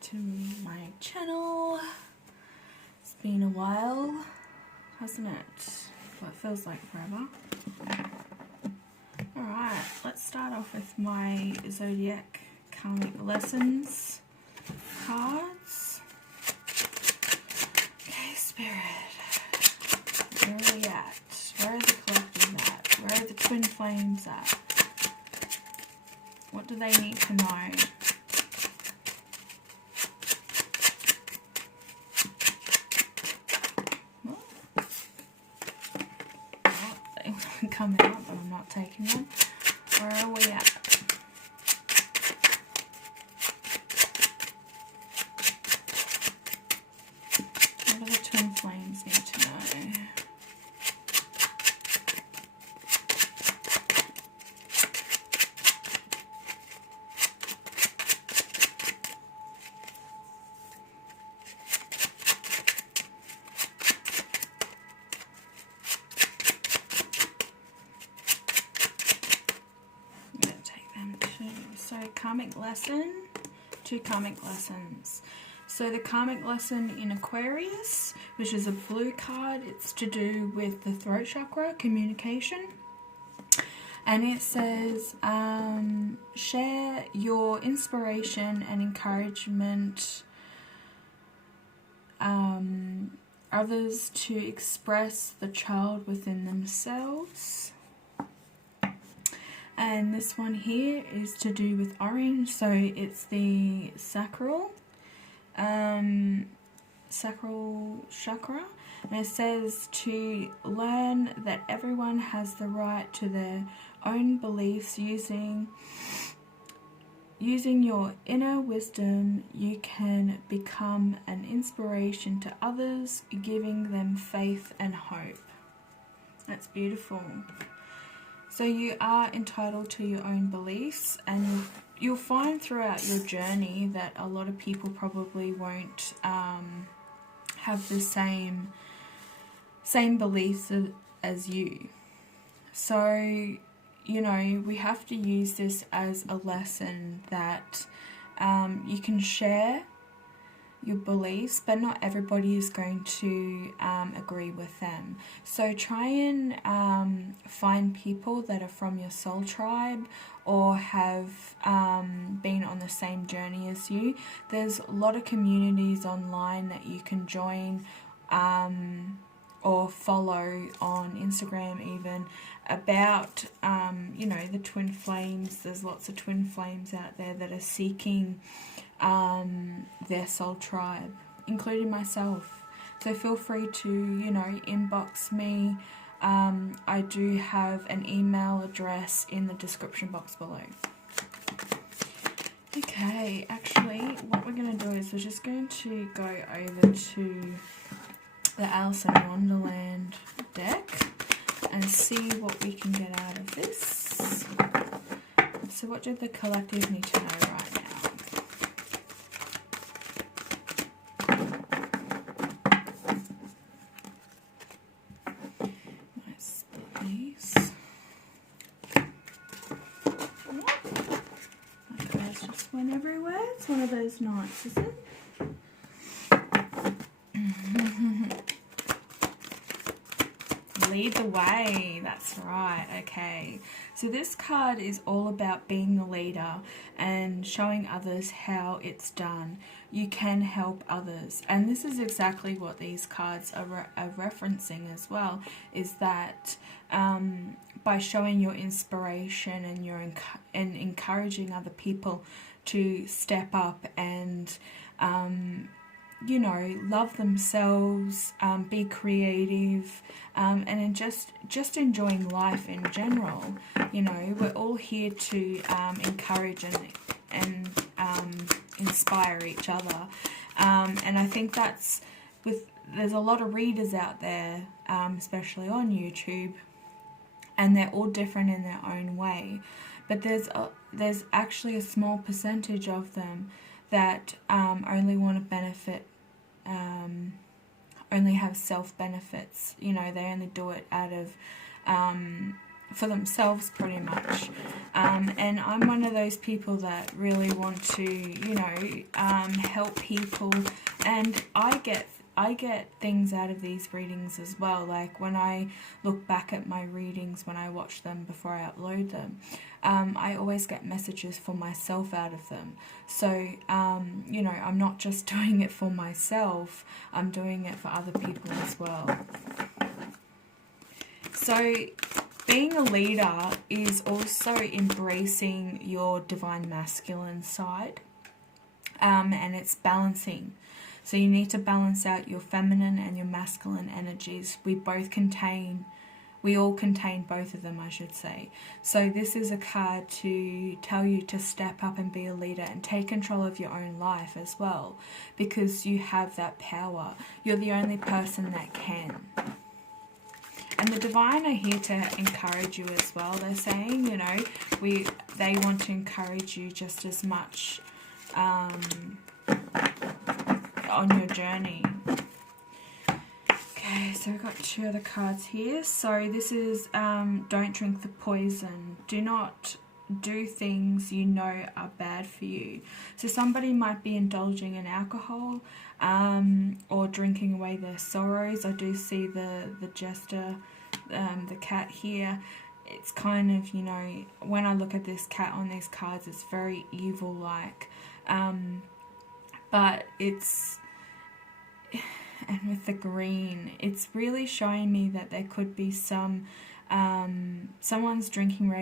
to my channel. It's been a while, hasn't it? Well, it feels like forever. Alright, let's start off with my Zodiac Karmic Lessons cards. Okay, Spirit. Where are we at? Where are the collectors at? Where are the twin flames at? What do they need to know? They want to come out, but I'm not taking them. Where are we at? What do the twin flames need to know? So karmic lesson, 2 karmic lessons. So the karmic lesson in Aquarius, which is a blue card, it's to do with the throat chakra, communication. And it says, share your inspiration and encouragement others to express the child within themselves. And this one here is to do with orange, so it's the sacral chakra, and it says to learn that everyone has the right to their own beliefs. Using your inner wisdom, you can become an inspiration to others, giving them faith and hope. That's beautiful. So you are entitled to your own beliefs, and you'll find throughout your journey that a lot of people probably won't have the same beliefs as you. So, you know, we have to use this as a lesson that you can share your beliefs, but not everybody is going to agree with them. So try and find people that are from your soul tribe or have been on the same journey as you. There's a lot of communities online that you can join or follow on Instagram even about you know, the twin flames. There's lots of twin flames out there that are seeking their soul tribe, including myself. So feel free to, you know, inbox me. I do have an email address in the description box below. Okay, actually what we're going to do is we're just going to go over to the Alice in Wonderland deck and see what we can get out of this. So what do the collective need to know right now? Let's split these. My cards just went everywhere. It's one of those nights, is it? Lead the way, that's right. Okay, so this card is all about being the leader and showing others how it's done. You can help others, and this is exactly what these cards are referencing as well, is that by showing your inspiration and and encouraging other people to step up and you know, love themselves, be creative, and just enjoying life in general. You know, we're all here to encourage and inspire each other, and I think that's there's a lot of readers out there, especially on YouTube, and they're all different in their own way, but there's actually a small percentage of them that only want to benefit, only have self-benefits. You know, they only do it out of for themselves pretty much. And I'm one of those people that really want to, you know, help people, and I get things out of these readings as well. Like when I look back at my readings, when I watch them before I upload them, I always get messages for myself out of them. So, you know, I'm not just doing it for myself, I'm doing it for other people as well. So, being a leader is also embracing your divine masculine side, and it's balancing. So you need to balance out your feminine and your masculine energies. We all contain both of them, I should say. So this is a card to tell you to step up and be a leader and take control of your own life as well, because you have that power. You're the only person that can. And the divine are here to encourage you as well. They're saying, you know, they want to encourage you just as much on your journey. Okay, so we've got 2 other cards here. So this is don't drink the poison. Do not do things you know are bad for you. So somebody might be indulging in alcohol or drinking away their sorrows. I do see the jester, the cat here. It's kind of, you know, when I look at this cat on these cards, it's very evil-like. But it's, and with the green, it's really showing me that there could be some, someone's drinking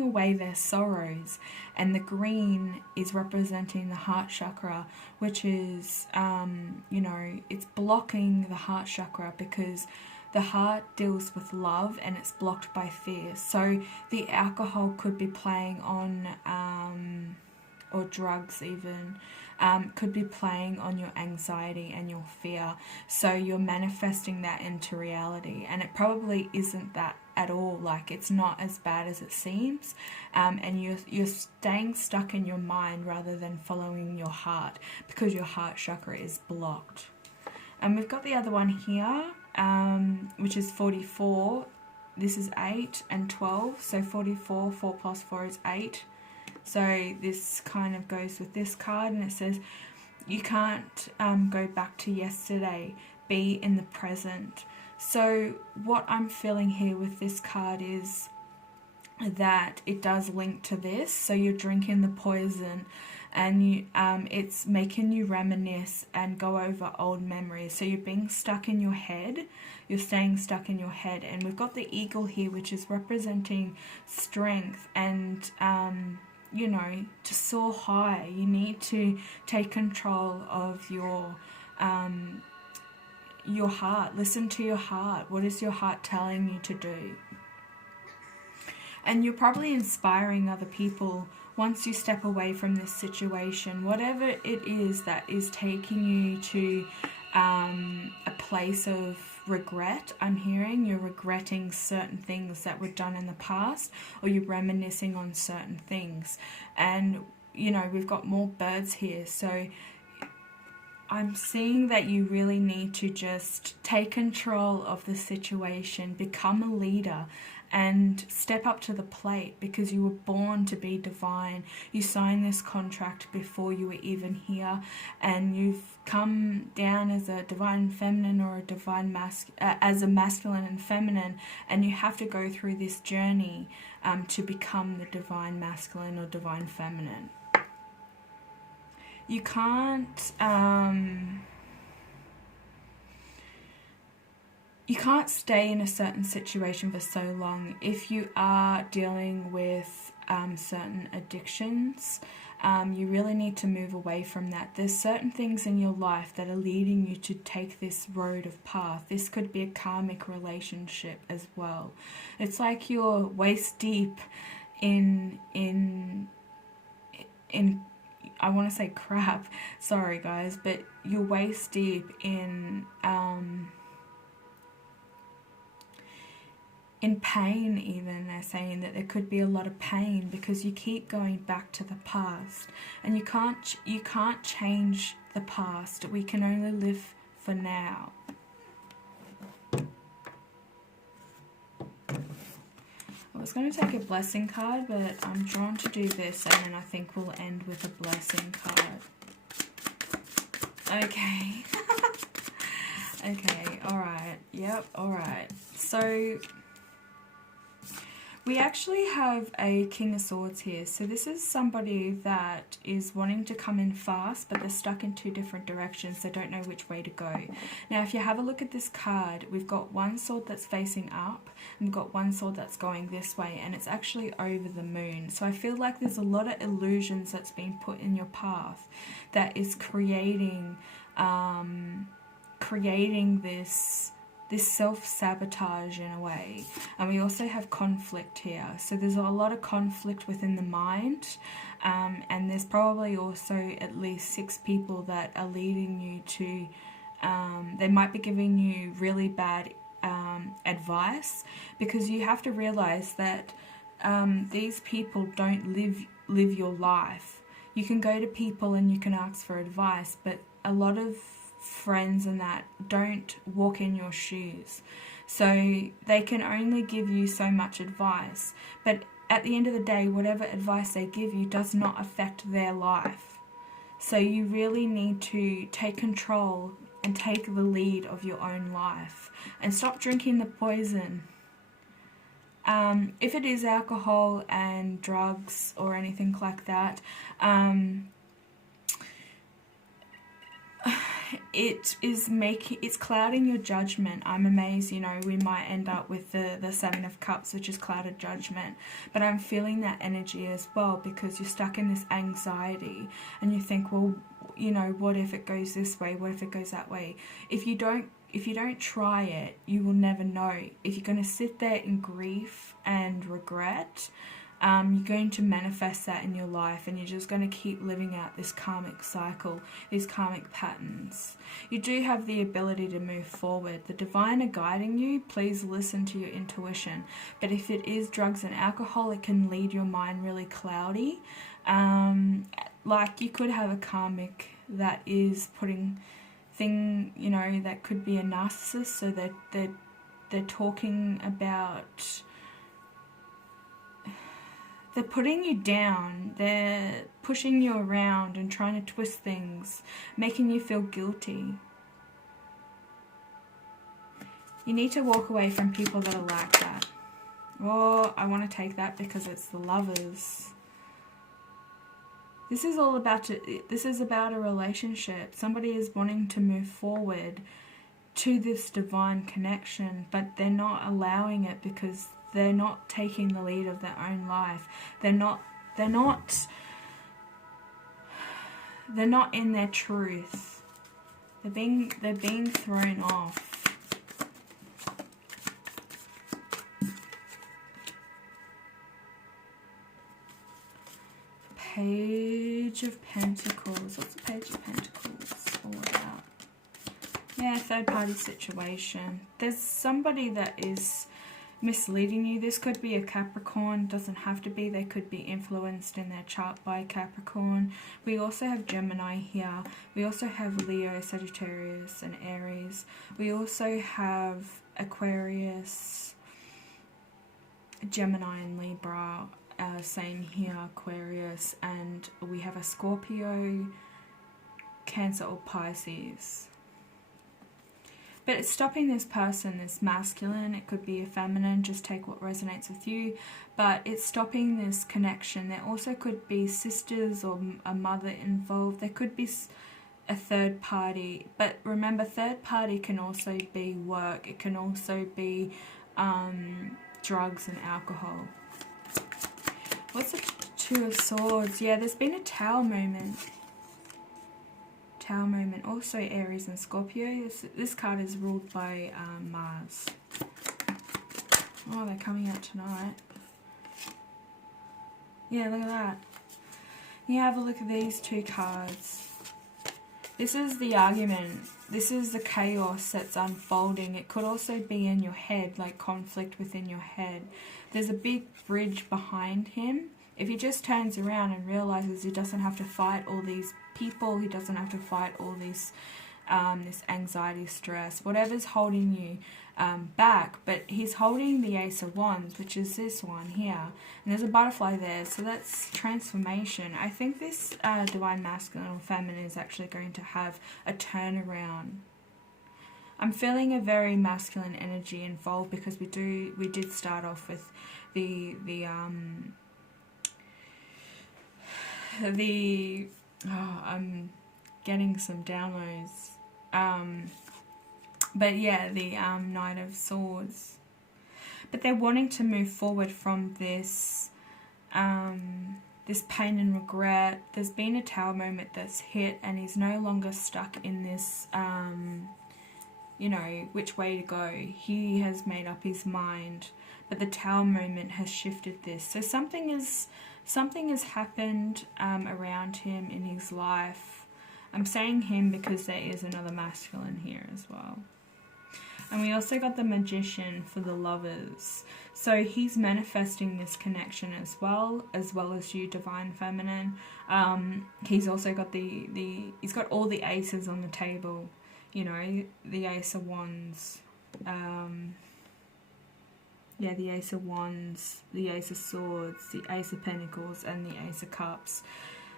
away their sorrows, and the green is representing the heart chakra, which is, you know, it's blocking the heart chakra because the heart deals with love and it's blocked by fear. So the alcohol could be playing on, or drugs even, could be playing on your anxiety and your fear. So you're manifesting that into reality, and it probably isn't that at all. Like, it's not as bad as it seems, and you're staying stuck in your mind rather than following your heart because your heart chakra is blocked. And we've got the other one here, which is 44. This is 8 and 12, so 44, 4 plus 4 is 8. So this kind of goes with this card, and it says you can't go back to yesterday, be in the present. So what I'm feeling here with this card is that it does link to this. So you're drinking the poison, and you, it's making you reminisce and go over old memories. So you're being stuck in your head, you're staying stuck in your head. And we've got the eagle here, which is representing strength and you know, to soar high. You need to take control of your heart. Listen to your heart. What is your heart telling you to do? And you're probably inspiring other people once you step away from this situation, whatever it is that is taking you to a place of regret. I'm hearing you're regretting certain things that were done in the past, or you're reminiscing on certain things. And, you know, we've got more birds here, so I'm seeing that you really need to just take control of the situation, become a leader, and step up to the plate, because you were born to be divine. You signed this contract before you were even here, and you've come down as a divine feminine or a divine as a masculine and feminine, and you have to go through this journey to become the divine masculine or divine feminine. You can't stay in a certain situation for so long. If you are dealing with certain addictions, you really need to move away from that. There's certain things in your life that are leading you to take this road of path. This could be a karmic relationship as well. It's like you're waist deep in I want to say crap, sorry guys, but you're waist deep in pain even. They're saying that there could be a lot of pain because you keep going back to the past, and you can't change the past. We can only live for now. I was going to take a blessing card, but I'm drawn to do this, and then I think we'll end with a blessing card. Okay. Okay, alright. Yep, alright. So we actually have a King of Swords here. So this is somebody that is wanting to come in fast, but they're stuck in two different directions. They don't know which way to go. Now, if you have a look at this card, we've got one sword that's facing up, and we've got one sword that's going this way, and it's actually over the moon. So I feel like there's a lot of illusions that's being put in your path that is creating this self-sabotage in a way. And we also have conflict here. So there's a lot of conflict within the mind, and there's probably also at least 6 people that are leading you to, they might be giving you really bad advice, because you have to realize that these people don't live your life. You can go to people and you can ask for advice, but a lot of friends and that don't walk in your shoes, so they can only give you so much advice, but at the end of the day, whatever advice they give you does not affect their life. So you really need to take control and take the lead of your own life, and stop drinking the poison. If it is alcohol and drugs or anything like that, it's clouding your judgment. I'm amazed, you know, we might end up with the 7 of Cups, which is clouded judgment, but I'm feeling that energy as well, because you're stuck in this anxiety and you think, well, you know, what if it goes this way, what if it goes that way? If you don't try it, you will never know. If you're going to sit there in grief and regret, you're going to manifest that in your life, and you're just going to keep living out this karmic cycle, these karmic patterns. You do have the ability to move forward. The divine are guiding you. Please listen to your intuition. But if it is drugs and alcohol, it can lead your mind really cloudy. Like you could have a karmic that is putting you know, that could be a narcissist, so that they're talking about, they're putting you down, they're pushing you around and trying to twist things, making you feel guilty. You need to walk away from people that are like that. Oh, I want to take that because it's the Lovers. This is all about this is about a relationship. Somebody is wanting to move forward to this divine connection, but they're not allowing it because they're not taking the lead of their own life. They're not in their truth. They're being thrown off. Page of Pentacles. What's the Page of Pentacles all about? Yeah, third party situation. There's somebody that is misleading you. This could be a Capricorn, doesn't have to be. They could be influenced in their chart by Capricorn. We also have Gemini here. We also have Leo, Sagittarius and Aries. We also have Aquarius, Gemini and Libra. Same here, Aquarius, and we have a Scorpio, Cancer or Pisces. But it's stopping this person, this masculine, it could be a feminine, just take what resonates with you, but it's stopping this connection. There also could be sisters or a mother involved. There could be a third party, but remember, third party can also be work. It can also be drugs and alcohol. What's the Two of Swords? Yeah, there's been a Tower moment. Tower moment. Also Aries and Scorpio. This card is ruled by Mars. Oh, they're coming out tonight. Yeah, look at that. You have a look at these two cards. This is the argument. This is the chaos that's unfolding. It could also be in your head, like conflict within your head. There's a big bridge behind him. If he just turns around and realizes he doesn't have to fight all these people, he doesn't have to fight all these this anxiety, stress, whatever's holding you back. But he's holding the Ace of Wands, which is this one here, and there's a butterfly there, so that's transformation. I think this divine masculine or feminine is actually going to have a turnaround. I'm feeling a very masculine energy involved, because we did start off with I'm getting some downloads. But yeah, the Knight of Swords. But they're wanting to move forward from this this pain and regret. There's been a Tower moment that's hit, and he's no longer stuck in this you know, which way to go. He has made up his mind, but the Tower moment has shifted this. So something has happened around him in his life. I'm saying him because there is another masculine here as well. And we also got the Magician for the lovers. So he's manifesting this connection as well as you, divine feminine. He's also got he's got all the aces on the table. You know, the Ace of Wands. Yeah, the Ace of Wands, the Ace of Swords, the Ace of Pentacles, and the Ace of Cups.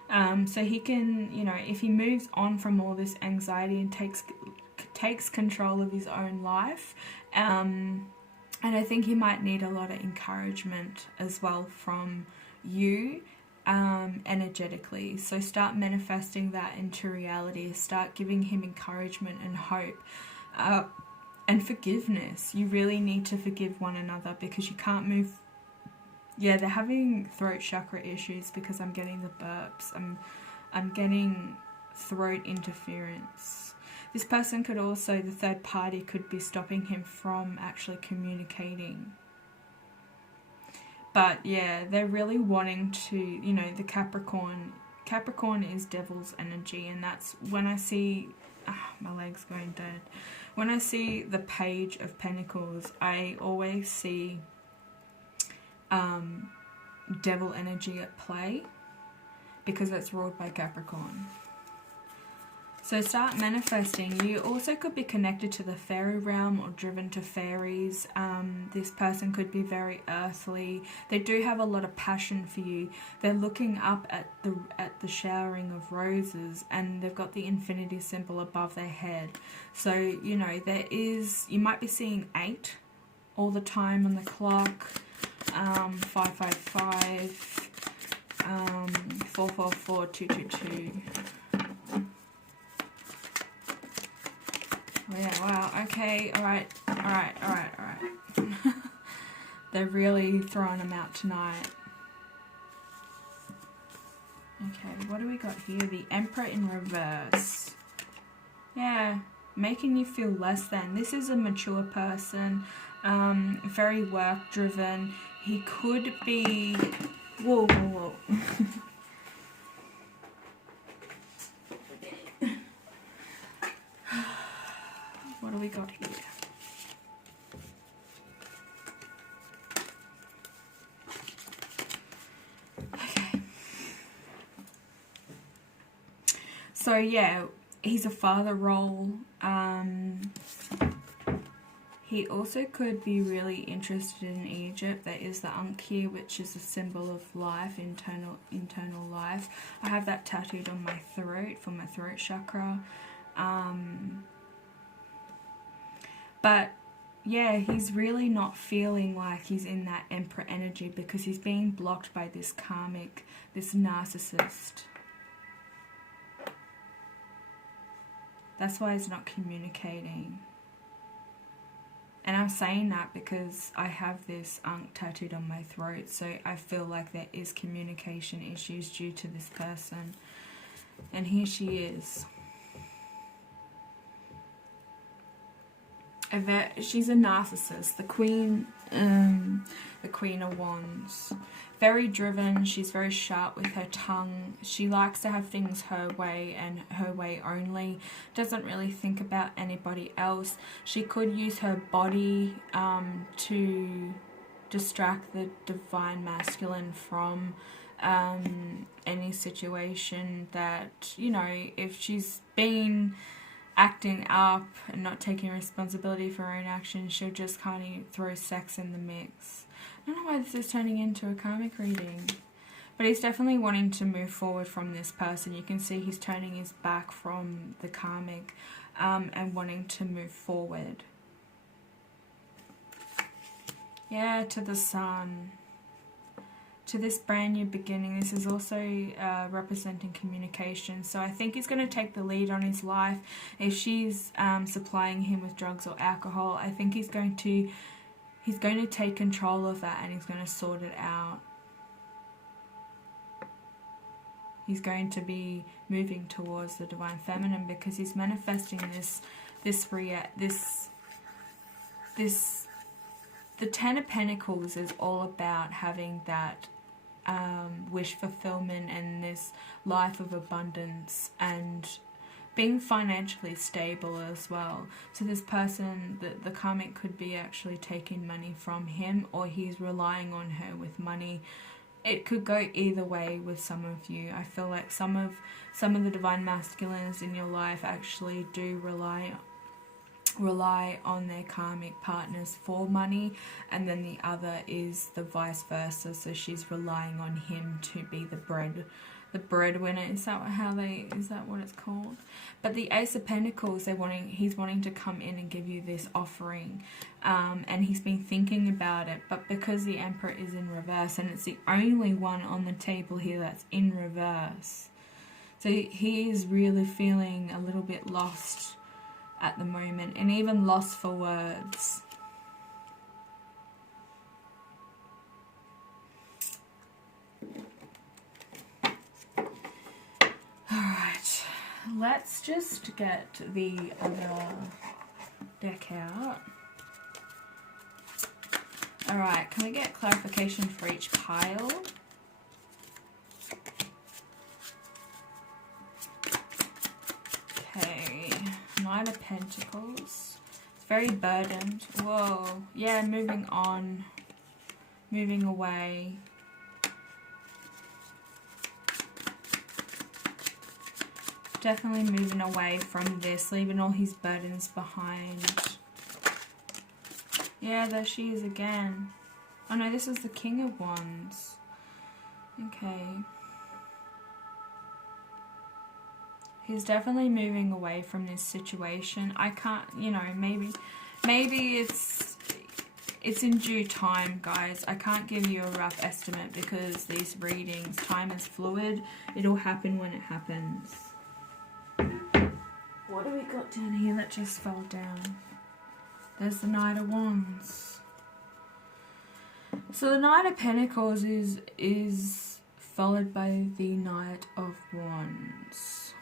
So he can, you know, if he moves on from all this anxiety and takes control of his own life, and I think he might need a lot of encouragement as well from you, energetically. So start manifesting that into reality. Start giving him encouragement and hope, and forgiveness. You really need to forgive one another, because you can't move. Yeah, they're having throat chakra issues, because I'm getting the burps. I'm getting throat interference. This person could also, the third party could be stopping him from actually communicating. But yeah, they're really wanting to, you know, the Capricorn is devil's energy, and that's when I see, my leg's going dead. When I see the Page of Pentacles, I always see devil energy at play, because that's ruled by Capricorn. So start manifesting. You also could be connected to the fairy realm or driven to fairies. This person could be very earthly. They do have a lot of passion for you. They're looking up at the showering of roses, and they've got the infinity symbol above their head. So, you know, you might be seeing 8 all the time on the clock. 555, 444, 222. Oh yeah, wow, okay, alright. They're really throwing them out tonight. Okay, what do we got here? The Emperor in reverse. Yeah, making you feel less than. This is a mature person, very work-driven. He could be... Whoa. What do we got here? Okay. So yeah, he's a father role. He also could be really interested in Egypt. There is the Ankh here, which is a symbol of life, internal life. I have that tattooed on my throat for my throat chakra. But yeah, he's really not feeling like he's in that Emperor energy, because he's being blocked by this karmic, this narcissist. That's why he's not communicating. And I'm saying that because I have this Ankh tattooed on my throat, so I feel like there is communication issues due to this person. And here she is. She's a narcissist, the Queen of Wands. Very driven, she's very sharp with her tongue. She likes to have things her way and her way only. Doesn't really think about anybody else. She could use her body to distract the divine masculine from any situation that, you know, if she's been acting up and not taking responsibility for her own actions, she'll just kind of throw sex in the mix. I don't know why this is turning into a karmic reading. But he's definitely wanting to move forward from this person. You can see he's turning his back from the karmic and wanting to move forward. Yeah, to the sun. To this brand new beginning. This is also representing communication. So I think he's going to take the lead on his life. If she's supplying him with drugs or alcohol, I think he's going to take control of that and he's going to sort it out. He's going to be moving towards the divine feminine because he's manifesting the Ten of Pentacles is all about having that wish fulfillment and this life of abundance and being financially stable as well. So this person, the karmic, could be actually taking money from him, or he's relying on her with money. It could go either way with some of you. I feel like some of the divine masculines in your life actually do rely on their karmic partners for money, and then the other is the vice versa. So she's relying on him to be the breadwinner. Is that what it's called? But the Ace of Pentacles, he's wanting to come in and give you this offering, and he's been thinking about it. But because the Emperor is in reverse, and it's the only one on the table here that's in reverse, so he is really feeling a little bit lost at the moment, and even lost for words. Alright, let's just get the other deck out. Alright, can we get clarification for each pile? Okay, Knight of Pentacles. It's very burdened. Whoa, yeah, moving on, moving away. Definitely moving away from this, leaving all his burdens behind. Yeah, there she is again. Oh no, this is the King of Wands. Okay. He's definitely moving away from this situation. I can't, maybe it's in due time, guys. I can't give you a rough estimate because these readings, time is fluid. It'll happen when it happens. What do we got down here that just fell down? There's the Knight of Wands. So the Knight of Pentacles is followed by the Knight of Wands.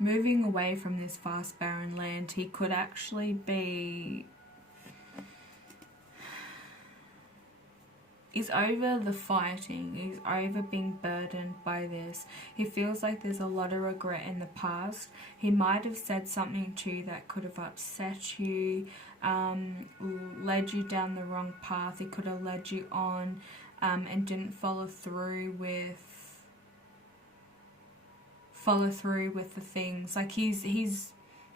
Moving away from this vast barren land, he could actually be... He's over the fighting. He's over being burdened by this. He feels like there's a lot of regret in the past. He might have said something to you that could have upset you, led you down the wrong path. He could have led you on and didn't follow through with the things. Like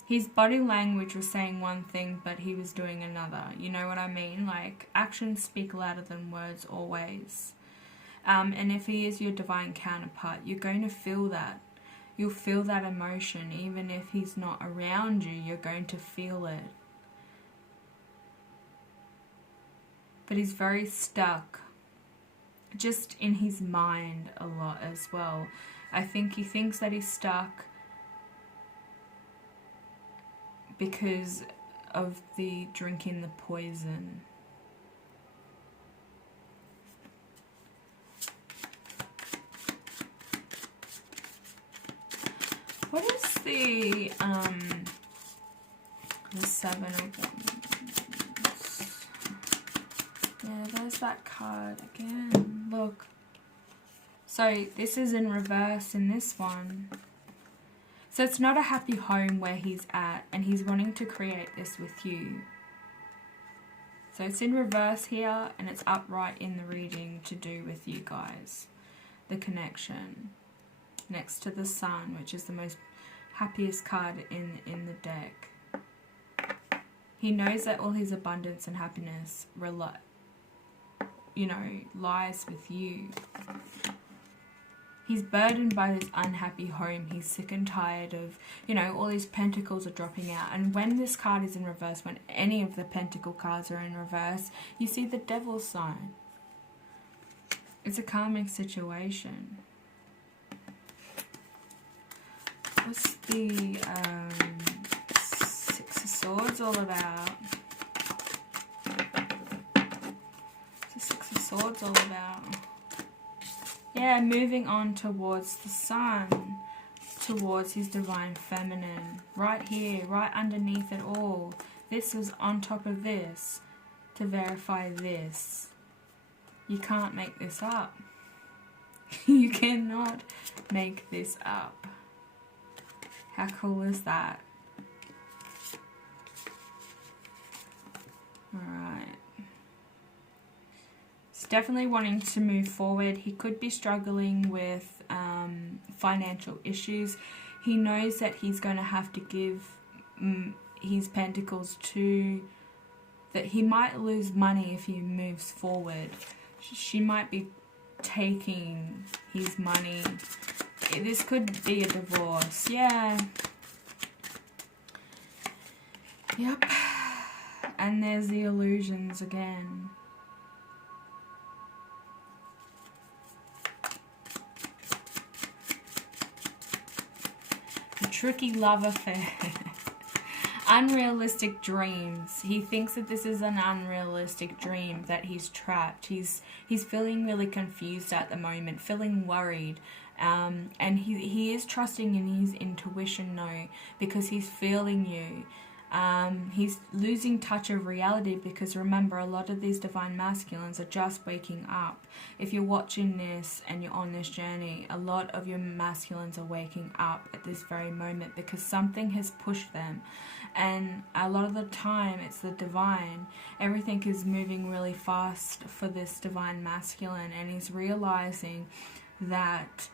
his body language was saying one thing, but he was doing another. You know what I mean? Like, actions speak louder than words always. And if he is your divine counterpart, you're going to feel that. You'll feel that emotion. Even if he's not around you, you're going to feel it. But he's very stuck. Just in his mind a lot as well. I think he thinks that he's stuck because of the drinking the poison. What is the Seven of Wands? Yeah, there's that card again. Look. So this is in reverse in this one. So it's not a happy home where he's at, and he's wanting to create this with you. So it's in reverse here, and it's upright in the reading to do with you guys. The connection. Next to the sun, which is the most happiest card in the deck. He knows that all his abundance and happiness lies with you. He's burdened by this unhappy home. He's sick and tired of, all these pentacles are dropping out. And when this card is in reverse, when any of the pentacle cards are in reverse, you see the devil's sign. It's a karmic situation. What's the Six of Swords all about? What's the Six of Swords all about? Yeah, moving on towards the sun, towards his divine feminine. Right here, right underneath it all. This was on top of this to verify this. You can't make this up. You cannot make this up. How cool is that? Alright. He's definitely wanting to move forward. He could be struggling with financial issues. He knows that he's going to have to give his pentacles to... that he might lose money if he moves forward. She might be taking his money. This could be a divorce. Yeah. Yep. And there's the illusions again. A tricky love affair. Unrealistic dreams. He thinks that this is an unrealistic dream, that he's trapped. He's feeling really confused at the moment, feeling worried. And he is trusting in his intuition though, because he's feeling you. He's losing touch of reality because remember, a lot of these divine masculines are just waking up. If you're watching this and you're on this journey, a lot of your masculines are waking up at this very moment because something has pushed them. And a lot of the time it's the divine. Everything is moving really fast for this divine masculine, and he's realizing that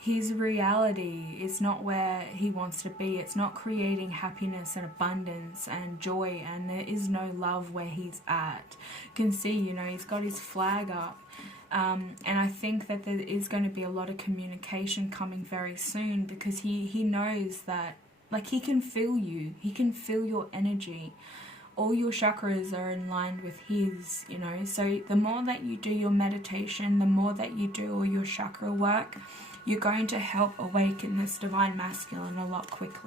his reality is not where he wants to be. It's not creating happiness and abundance and joy, and there is no love where he's at. You can see, he's got his flag up. And I think that there is going to be a lot of communication coming very soon because he knows that, like, he can feel you. He can feel your energy. All your chakras are in line with his, So the more that you do your meditation, the more that you do all your chakra work, you're going to help awaken this divine masculine a lot quicker.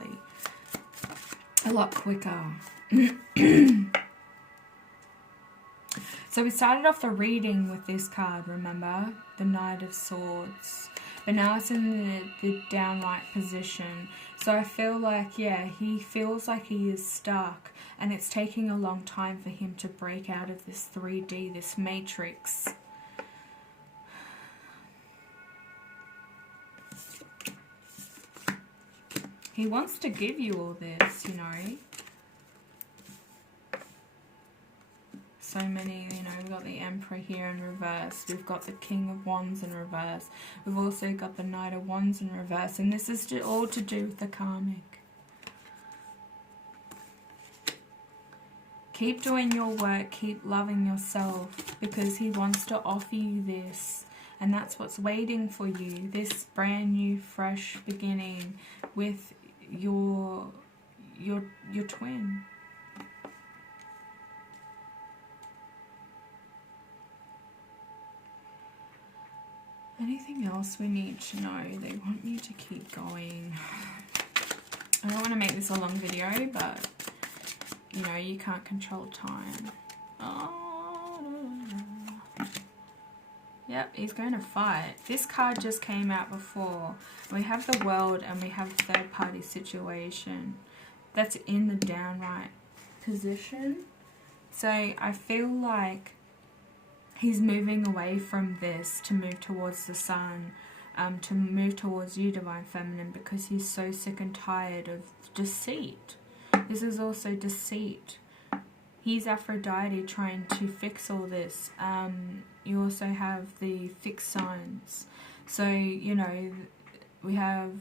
So we started off the reading with this card, remember? The Knight of Swords. But now it's in the downright position. So I feel like, yeah, he feels like he is stuck. And it's taking a long time for him to break out of this 3D, this matrix. He wants to give you all this, So many, we've got the Emperor here in reverse. We've got the King of Wands in reverse. We've also got the Knight of Wands in reverse. And this is all to do with the karmic. Keep doing your work. Keep loving yourself. Because he wants to offer you this. And that's what's waiting for you. This brand new, fresh beginning with your twin. Anything else we need to know? They want me to keep going. I don't want to make this a long video, but you can't control time. Yep, he's going to fight. This card just came out before. We have the World and we have third party situation. That's in the downright position. So I feel like he's moving away from this to move towards the sun, to move towards you, Divine Feminine, because he's so sick and tired of deceit. This is also deceit. He's Aphrodite trying to fix all this. You also have the fixed signs. So, we have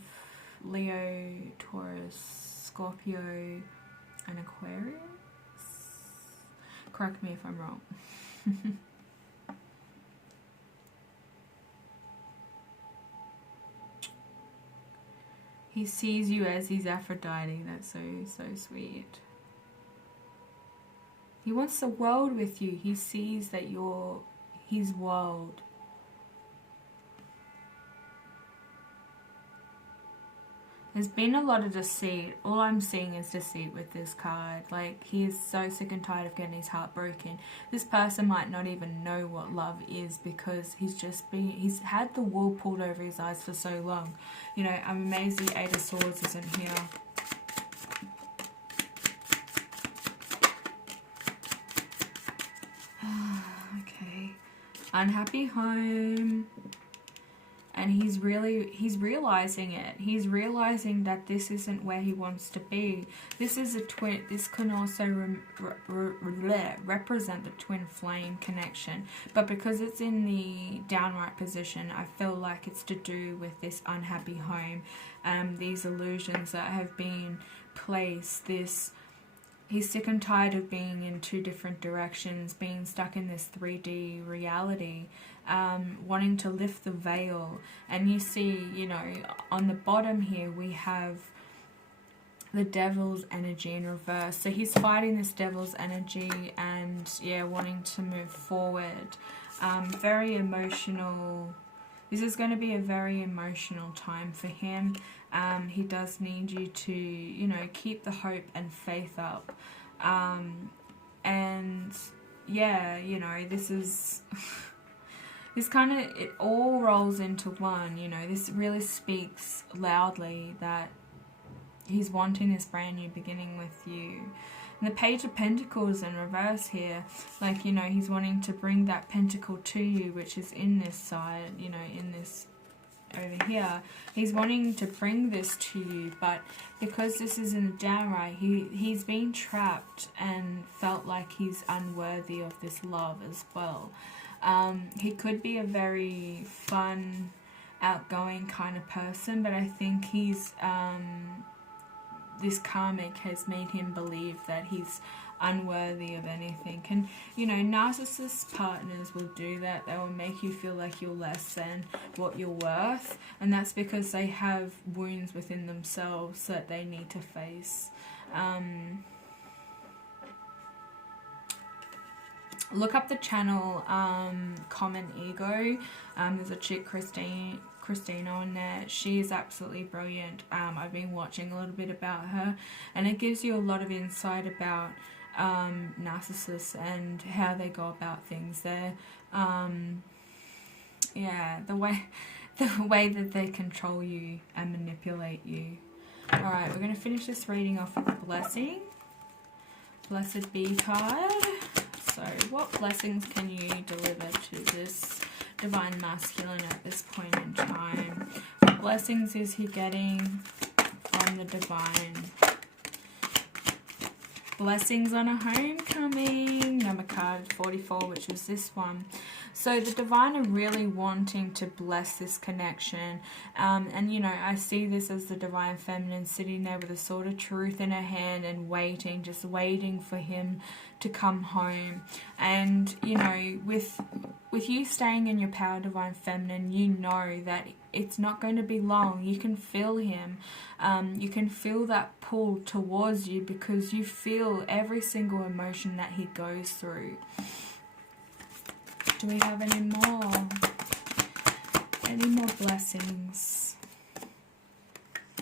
Leo, Taurus, Scorpio, and Aquarius. Correct me if I'm wrong. He sees you as his Aphrodite. That's so sweet. He wants the world with you. He sees that you're his world. There's been a lot of deceit. All I'm seeing is deceit with this card. Like, he is so sick and tired of getting his heart broken. This person might not even know what love is because he's had the wool pulled over his eyes for so long. You know, I'm amazed the Eight of Swords isn't here. Okay. Unhappy home. And he's realizing it. He's realizing that this isn't where he wants to be. This is a twin. This can also represent the twin flame connection. But because it's in the downright position, I feel like it's to do with this unhappy home. These illusions that have been placed. He's sick and tired of being in two different directions, being stuck in this 3D reality. Wanting to lift the veil. And you see, you know, on the bottom here we have the devil's energy in reverse. So he's fighting this devil's energy and, yeah, wanting to move forward. Very emotional. This is going to be a very emotional time for him. He does need you to, you know, keep the hope and faith up. And, yeah, you know, this is... This kind of, it all rolls into one, you know. This really speaks loudly that he's wanting this brand new beginning with you. And the Page of Pentacles in reverse here, like, you know, he's wanting to bring that pentacle to you, which is in this side, you know, in this over here. He's wanting to bring this to you, but because this is in the downright, he's been trapped and felt like he's unworthy of this love as well. He could be a very fun, outgoing kind of person, but I think he's, this karmic has made him believe that he's unworthy of anything. And, you know, narcissist partners will do that. They will make you feel like you're less than what you're worth, and that's because they have wounds within themselves that they need to face. Look up the channel Common Ego. There's a chick, Christina on there. She is absolutely brilliant. I've been watching a little bit about her, and it gives you a lot of insight about narcissists and how they go about things. They're yeah, the way that they control you and manipulate you. Alright, we're going to finish this reading off with a blessing. Blessed be card. So, what blessings can you deliver to this divine masculine at this point in time? What blessings is he getting from the divine? Blessings on a homecoming. Number card 44, which was this one. So the divine are really wanting to bless this connection. And, you know, I see this as the divine feminine sitting there with a sword of truth in her hand and waiting, just waiting for him to come home. And, you know, with you staying in your power, divine feminine, you know that it's not going to be long. You can feel him. You can feel that pull towards you because you feel every single emotion that he goes through. Do we have any more? Any more blessings?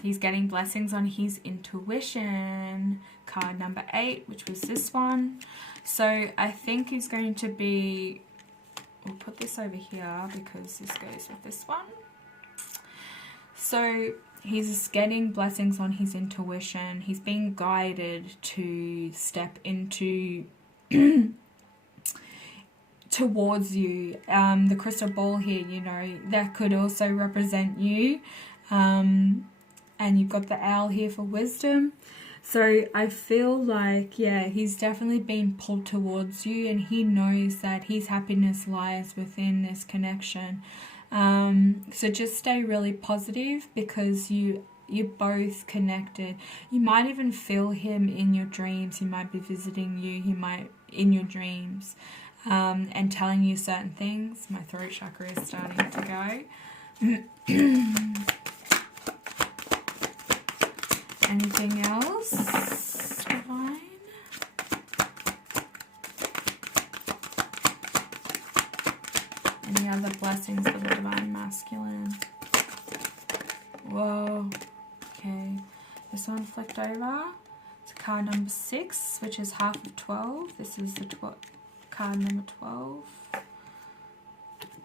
He's getting blessings on his intuition. Card number 8, which was this one. So I think he's going to be... We'll put this over here because this goes with this one. So he's getting blessings on his intuition. He's being guided to step into... towards you. The crystal ball here, you know, that could also represent you. And you've got the owl here for wisdom. So I feel like, yeah, he's definitely been pulled towards you, and he knows that his happiness lies within this connection. So just stay really positive because you you're both connected. You might even feel him in your dreams. He might be visiting you. He might in your dreams and telling you certain things. My throat chakra is starting to go. Anything else, Divine? Any other blessings for the Divine Masculine? Whoa. Okay. This one flipped over. It's card number 6, which is half of 12. This is the card number 12.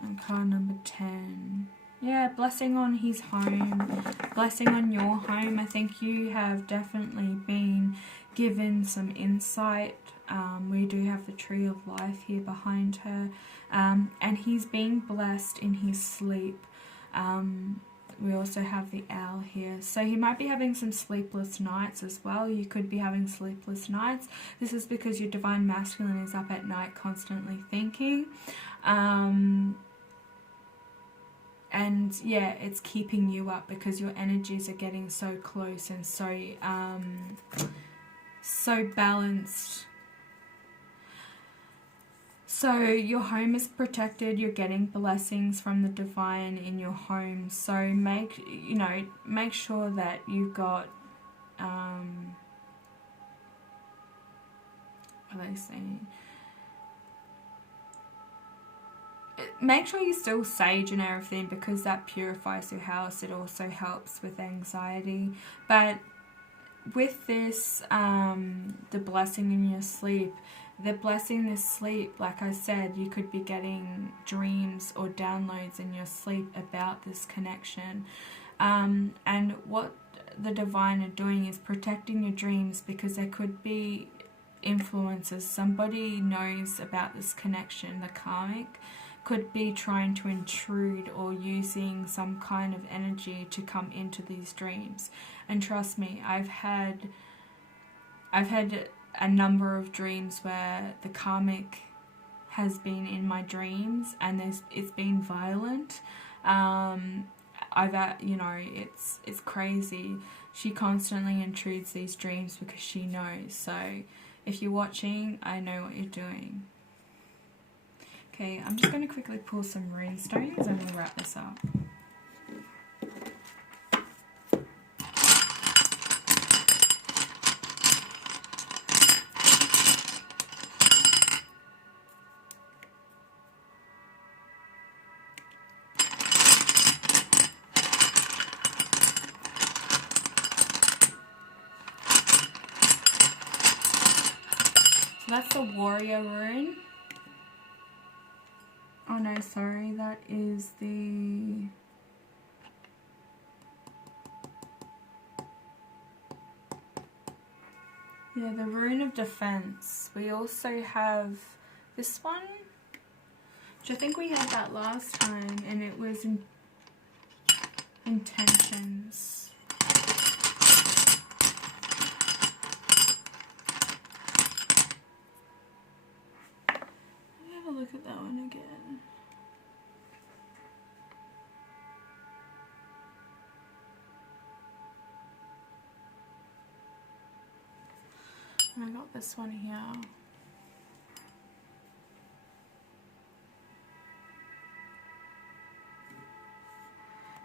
And card number 10. Yeah, blessing on his home. Blessing on your home. I think you have definitely been given some insight. We do have the Tree of Life here behind her. And he's being blessed in his sleep. We also have the owl here. So he might be having some sleepless nights as well. You could be having sleepless nights. This is because your Divine Masculine is up at night constantly thinking. And yeah, it's keeping you up because your energies are getting so close and so balanced. So your home is protected. You're getting blessings from the divine in your home. So make sure that you've got what are they saying? Make sure you still sage and everything because that purifies your house. It also helps with anxiety. But with this, the blessing in your sleep, the blessing in this sleep, like I said, you could be getting dreams or downloads in your sleep about this connection. And what the divine are doing is protecting your dreams because there could be influences. Somebody knows about this connection, the karmic, could be trying to intrude or using some kind of energy to come into these dreams. And trust me, I've had a number of dreams where the karmic has been in my dreams and it's been violent. It's crazy. She constantly intrudes these dreams because she knows. So if you're watching, I know what you're doing. Okay, I'm just going to quickly pull some rune stones and we'll wrap this up. So that's the warrior rune. Oh no, sorry, that is the... yeah, the rune of defense. We also have this one, which I think we had that last time, and it was intentions. Let me have a look at that one again. And I got this one here.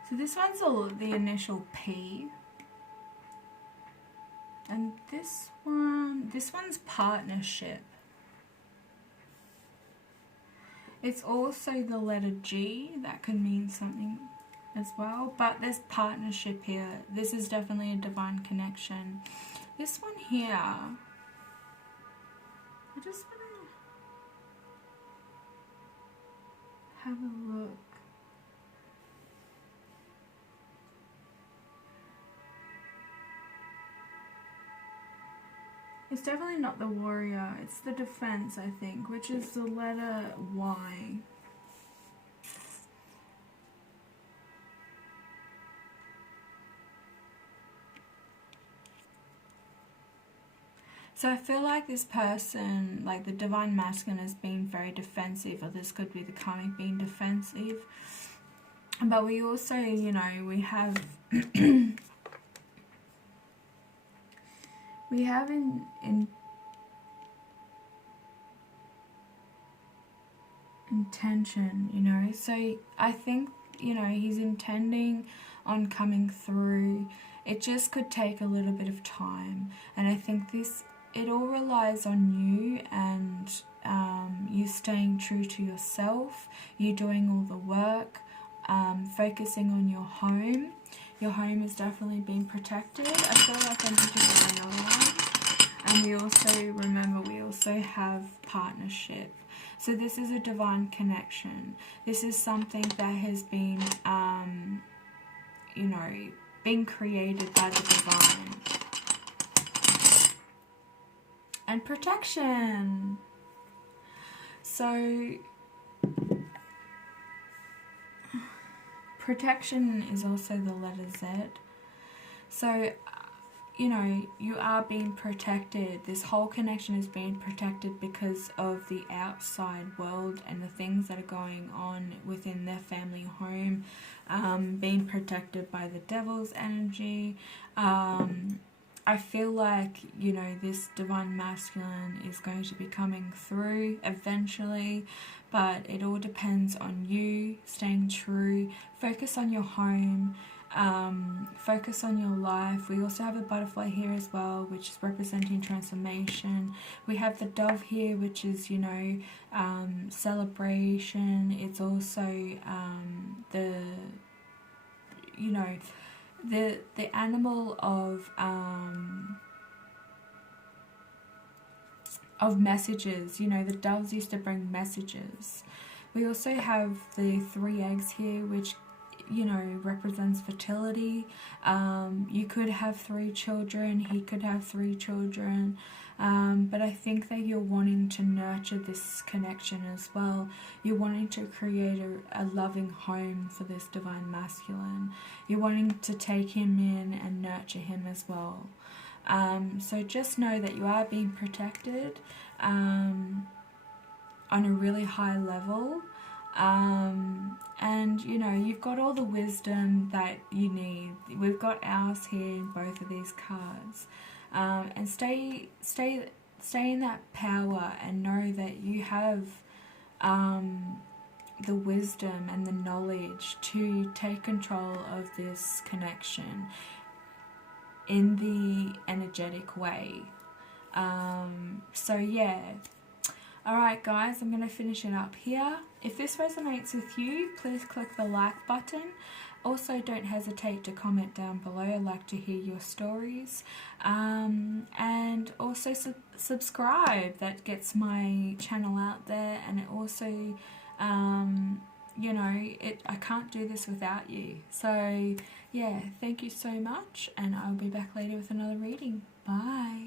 So this one's the initial P. And this one's partnership. It's also the letter G. That could mean something as well. But there's partnership here. This is definitely a divine connection. This one here, I just want to have a look. It's definitely not the warrior, it's the defense, I think, which is the letter Y. So I feel like this person, like the divine masculine, has been very defensive, or this could be the karmic being defensive. But we also, we have we have intention, you know. So I think, you know, he's intending on coming through. It just could take a little bit of time, and I think it all relies on you and you staying true to yourself, you doing all the work, focusing on your home. Your home is definitely being protected. I feel like I need to do another one. And we also have partnership. So this is a divine connection. This is something that has been, you know, being created by the divine. And protection. So protection is also the letter Z. So, you know, you are being protected. This whole connection is being protected because of the outside world and the things that are going on within their family home, being protected by the devil's energy. I feel like, you know, this divine masculine is going to be coming through eventually, but it all depends on you staying true. Focus on your home. Focus on your life. We also have a butterfly here as well, which is representing transformation. We have the dove here, which is, you know, celebration. It's also the, you know, the animal of messages. You know, the doves used to bring messages. We also have the 3 eggs here, which, you know, represents fertility. You could have 3 children, he could have 3 children, but I think that you're wanting to nurture this connection as well. You're wanting to create a loving home for this divine masculine. You're wanting to take him in and nurture him as well. So just know that you are being protected on a really high level. And you know, you've got all the wisdom that you need. We've got ours here in both of these cards, and stay in that power and know that you have the wisdom and the knowledge to take control of this connection in the energetic way. So yeah. Alright guys, I'm going to finish it up here. If this resonates with you, please click the like button. Also, don't hesitate to comment down below. I'd like to hear your stories. And also subscribe. That gets my channel out there. And it also, you know, I can't do this without you. So, yeah, thank you so much. And I'll be back later with another reading. Bye.